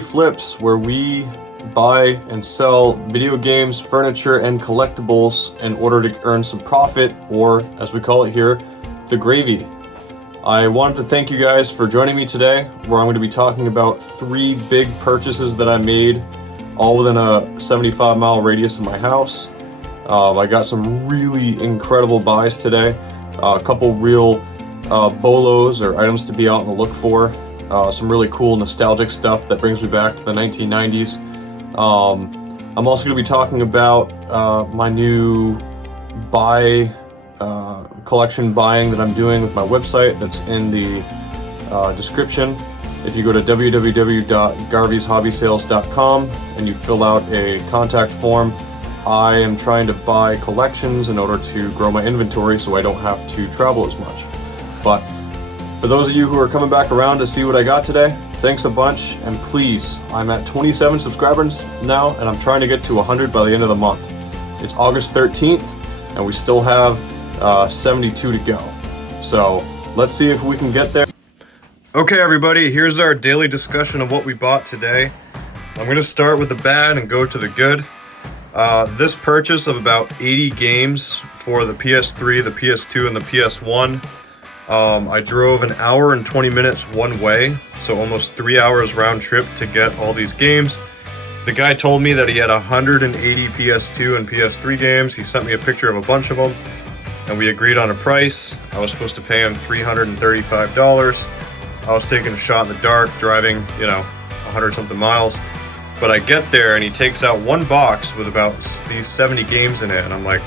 Flips, where we buy and sell video games, furniture, and collectibles in order to earn some profit, or as we call it here, the gravy. I wanted to thank you guys for joining me today, where I'm going to be talking about 3 big purchases that I made, all within a 75-mile radius of my house. I got some really incredible buys today, a couple real bolos or items to be out on the look for. Some really cool nostalgic stuff that brings me back to the 1990s. I'm also going to be talking about my new collection buying that I'm doing with my website that's in the description. If you go to www.garveyshobby.sales.com and you fill out a contact form, I am trying to buy collections in order to grow my inventory so I don't have to travel as much. But for those of you who are coming back around to see what I got today, thanks a bunch, and please, I'm at 27 subscribers now, and I'm trying to get to 100 by the end of the month. It's August 13th, and we still have 72 to go. So let's see if we can get there. Okay, everybody, here's our daily discussion of what we bought today. I'm going to start with the bad and go to the good. This purchase of about 80 games for the PS3, the PS2, and the PS1. I drove an hour and 20 minutes one way, so almost 3 hours round trip to get all these games. The guy told me that he had 180 PS2 and PS3 games. He sent me a picture of a bunch of them, and we agreed on a price. I was supposed to pay him $335. I was taking a shot in the dark, driving, 100 something miles. But I get there and he takes out one box with about these 70 games in it, and I'm like,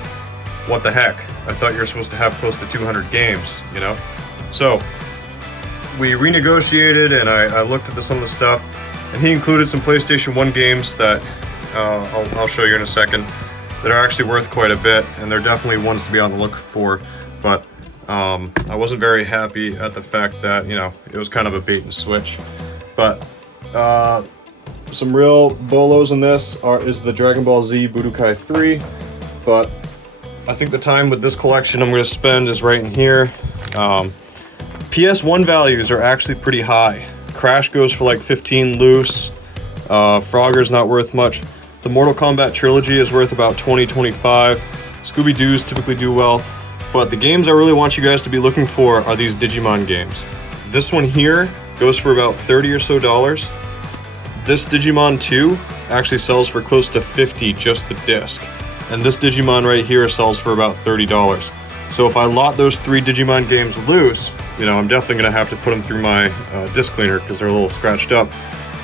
what the heck? I thought you were supposed to have close to 200 games, So we renegotiated, and I looked at some of the stuff, and he included some PlayStation 1 games that I'll show you in a second that are actually worth quite a bit, and they're definitely ones to be on the look for. But I wasn't very happy at the fact that, it was kind of a bait and switch. But some real bolos in this is the Dragon Ball Z Budokai 3, but I think the time with this collection I'm going to spend is right in here. PS1 values are actually pretty high. Crash goes for like 15 loose. Frogger's not worth much. The Mortal Kombat trilogy is worth about 20-25. Scooby-Doo's typically do well. But the games I really want you guys to be looking for are these Digimon games. This one here goes for about $30 or so. This Digimon 2 actually sells for close to $50 just the disc. And this Digimon right here sells for about $30. So if I lot those 3 Digimon games loose, I'm definitely going to have to put them through my disc cleaner because they're a little scratched up.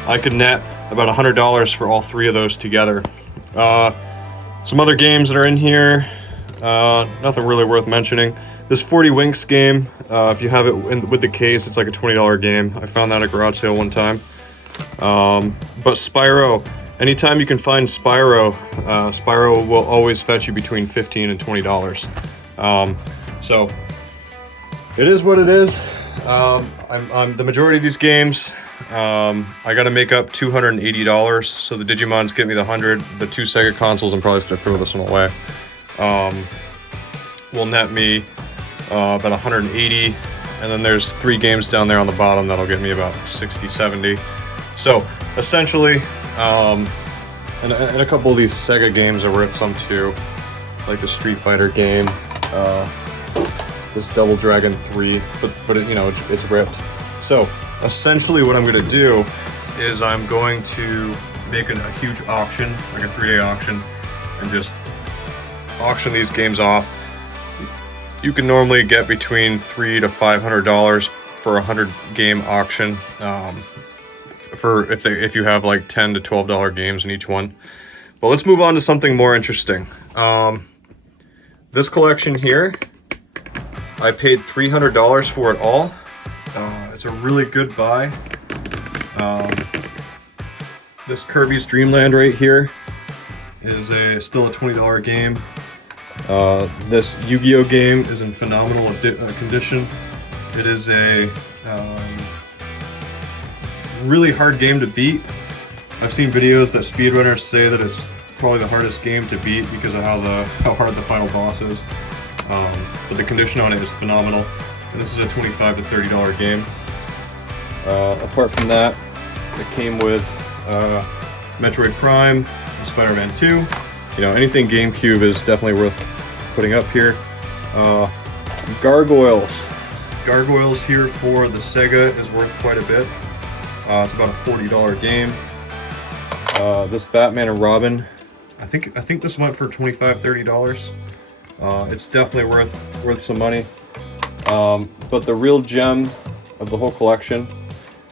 I could net about $100 for all 3 of those together. Some other games that are in here, nothing really worth mentioning. This 40 Winks game, if you have it with the case, it's like a $20 game. I found that at a garage sale one time. But Spyro. Anytime you can find Spyro, Spyro will always fetch you between $15 and $20. So it is what it is. I'm the majority of these games. I got to make up $280. So the Digimons get me the 100. The 2 Sega consoles, I'm probably just gonna throw this one away. Will net me about 180, and then there's 3 games down there on the bottom that'll get me about 60, 70. So essentially. And a couple of these Sega games are worth some too, like the Street Fighter game, this Double Dragon 3, but it's ripped. So essentially what I'm going to do is I'm going to make a huge auction, like a 3-day auction, and just auction these games off. You can normally get between $300 to $500 for a 100-game auction, for if you have like $10 to $12 games in each one. But let's move on to something more interesting. This collection here, I paid $300 for it all. It's a really good buy. This Kirby's Dream Land right here is still a $20 game. This Yu-Gi-Oh game is in phenomenal condition. It is a really hard game to beat. I've seen videos that speedrunners say that it's probably the hardest game to beat because of how hard the final boss is. But the condition on it is phenomenal. And this is a $25 to $30 game. Apart from that, it came with Metroid Prime, Spider-Man 2. You know, anything GameCube is definitely worth putting up here. Gargoyles. Gargoyles here for the Sega is worth quite a bit. It's about a $40 game. This Batman and Robin, I think this went for $25, $30. It's definitely worth some money. But the real gem of the whole collection,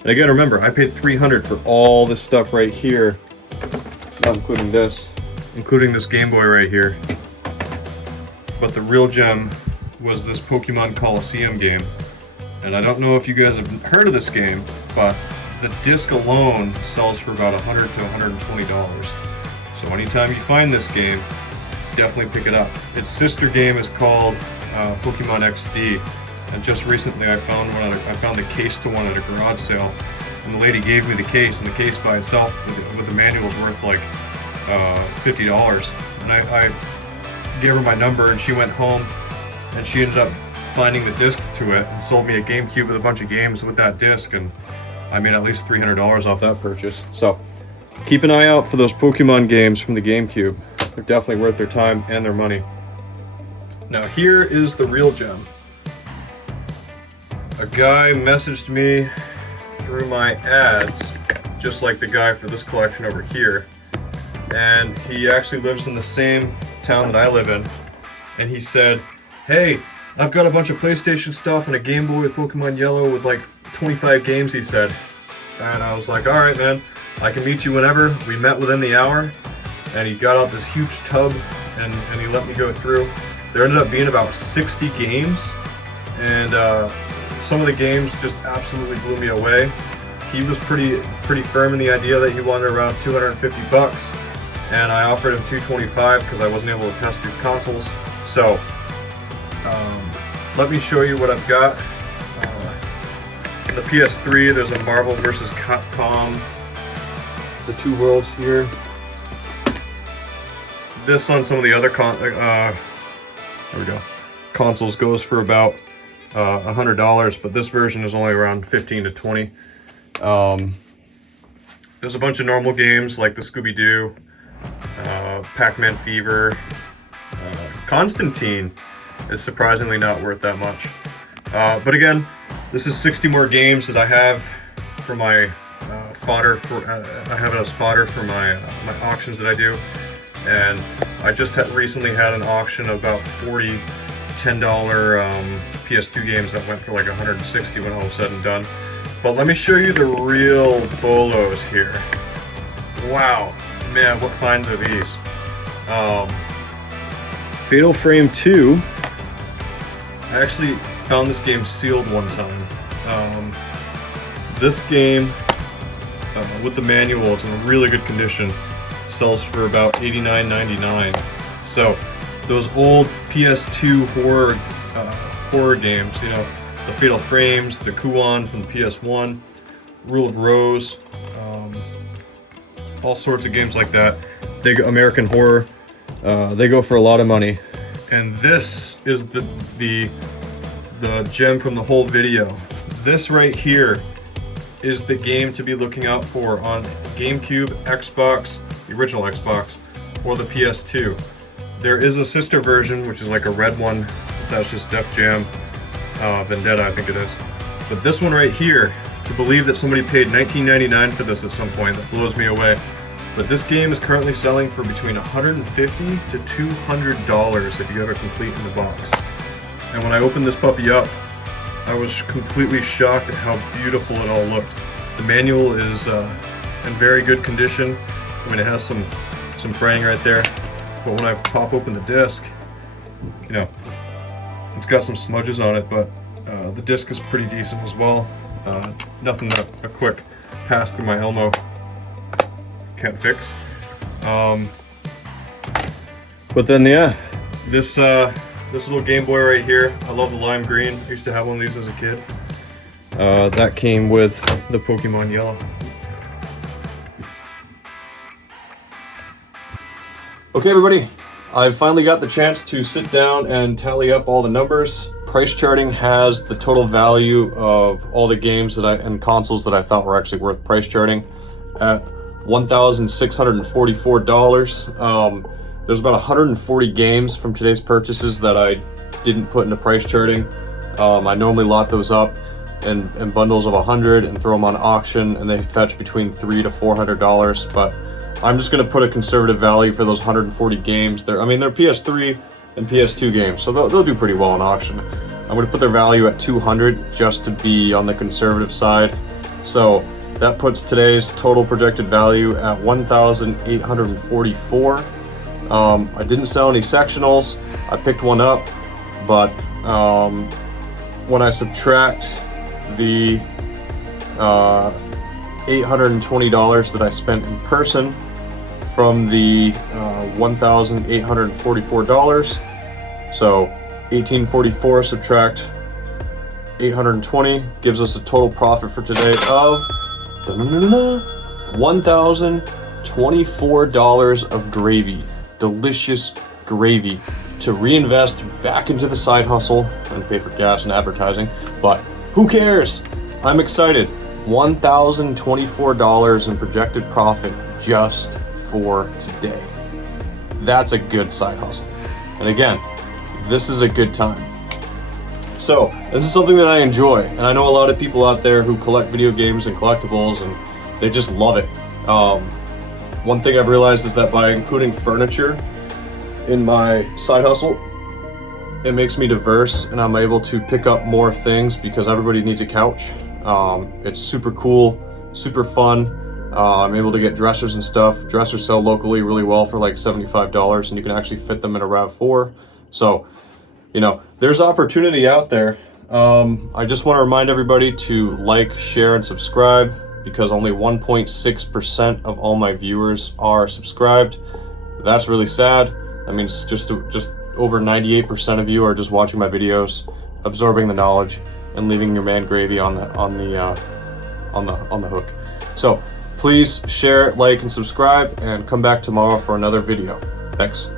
and again, remember, I paid $300 for all this stuff right here, not including this Game Boy right here. But the real gem was this Pokemon Coliseum game. And I don't know if you guys have heard of this game, but the disc alone sells for about $100 to $120. So anytime you find this game, definitely pick it up. Its sister game is called Pokemon XD. And just recently I found the case to one at a garage sale, and the lady gave me the case, and the case by itself with the manual is worth like $50. And I gave her my number, and she went home, and she ended up finding the disc to it, and sold me a GameCube with a bunch of games with that disc, and I made at least $300 off that purchase. So keep an eye out for those Pokemon games from the GameCube. They're definitely worth their time and their money. Now here is the real gem. A guy messaged me through my ads, just like the guy for this collection over here, and he actually lives in the same town that I live in, and he said, "Hey, I've got a bunch of PlayStation stuff and a Game Boy with Pokemon Yellow with like 25 games," he said. And I was like, "Alright man, I can meet you whenever." We met within the hour, and he got out this huge tub, and he let me go through. There ended up being about 60 games, and some of the games just absolutely blew me away. He was pretty firm in the idea that he wanted around $250, and I offered him $225 because I wasn't able to test these consoles. So let me show you what I've got. In the PS3, there's a Marvel vs. Capcom, the Two Worlds here. This on some of the other consoles goes for about $100, but this version is only around $15 to $20. There's a bunch of normal games like the Scooby-Doo, Pac-Man Fever. Constantine is surprisingly not worth that much. But again, this is 60 more games that I have for my fodder. I have it as fodder for my auctions that I do. And I just recently had an auction of about 40 $10 PS2 games that went for like 160 when all was said and done. But let me show you the real bolos here. Wow, man, what finds are these? Fatal Frame 2. I actually found this game sealed one time. This game, with the manual, it's in really good condition. Sells for about $89.99. So those old PS2 horror games, you know, the Fatal Frames, the Kuon from the PS1, Rule of Rose, all sorts of games like that. American Horror, they go for a lot of money. And this is the gem from the whole video. This right here is the game to be looking out for on GameCube, Xbox, the original Xbox, or the PS2. There is a sister version, which is like a red one. That's just Def Jam Vendetta, I think it is. But this one right here to believe that somebody paid $19.99 for this at some point. That blows me away. But this game is currently selling for between $150 to $200 if you have it complete in the box. And when I opened this puppy up, I was completely shocked at how beautiful it all looked. The manual is in very good condition. I mean, it has some fraying right there, but when I pop open the disc, you know, it's got some smudges on it, but the disc is pretty decent as well. Nothing that a quick pass through my Elmo can't fix. But then, yeah, this little Game Boy right here, I love the lime green. I used to have one of these as a kid. That came with the Pokemon Yellow. Okay, everybody, I've finally got the chance to sit down and tally up all the numbers. Price charting has the total value of all the games and consoles that I thought were actually worth price charting at $1,644. There's about 140 games from today's purchases that I didn't put into price charting. I normally lot those up in bundles of 100 and throw them on auction, and they fetch between $300 to $400, but I'm just going to put a conservative value for those 140 games. They're PS3 and PS2 games, so they'll do pretty well in auction. I'm going to put their value at 200 just to be on the conservative side. So that puts today's total projected value at 1,844. I didn't sell any sectionals. I picked one up, but when I subtract the $820 that I spent in person from the $1,844, so 1,844 subtract 820 gives us a total profit for today of $1,024 of gravy. Delicious gravy to reinvest back into the side hustle and pay for gas and advertising, but who cares? I'm excited. $1,024 in projected profit just for today. That's a good side hustle. And again, this is a good time. So this is something that I enjoy, and I know a lot of people out there who collect video games and collectibles, and they just love it. One thing I've realized is that by including furniture in my side hustle, it makes me diverse, and I'm able to pick up more things because everybody needs a couch. It's super cool, super fun. I'm able to get dressers and stuff. Dressers sell locally really well for like $75, and you can actually fit them in a RAV4. So, you know, there's opportunity out there. I just want to remind everybody to like, share, and subscribe, because only 1.6% of all my viewers are subscribed. That's really sad. That means just over 98% of you are just watching my videos, absorbing the knowledge, and leaving your man gravy on the hook. So please share, like, and subscribe, and come back tomorrow for another video. Thanks.